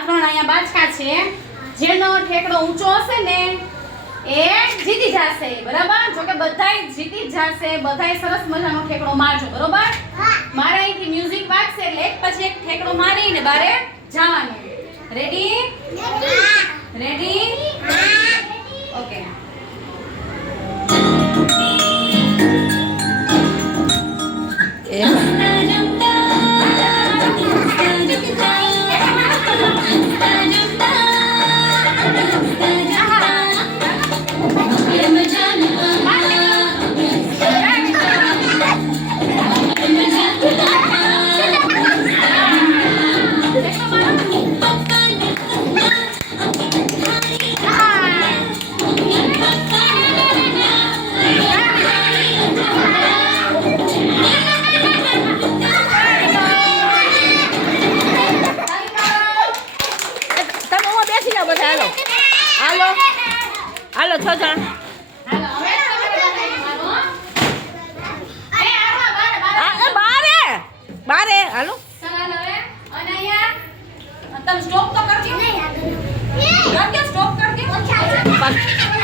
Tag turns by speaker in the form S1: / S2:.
S1: ત્રણ અહીંયા બાચકા છે. જેનો ઠેકડો ઊંચો હશે ને, એ જીતી જશે. બરાબર? જો કે બધાય જીતી જશે. બધાય સરસ મજાનો ઠેકડો મારજો, બરોબર? મારે અહીંથી મ્યુઝિક વાગશે એટલે એક પછી એક ઠેકડો મારીને બારે જવાનું. રેડી રેડી ઓકે
S2: તમે હું બધા હાલો. હાલો. હાલો છ જણ.
S1: હાલો બાર. બાર
S2: હાલો.
S1: સ્ટોપ તો કરજો. સ્ટોપ કરજો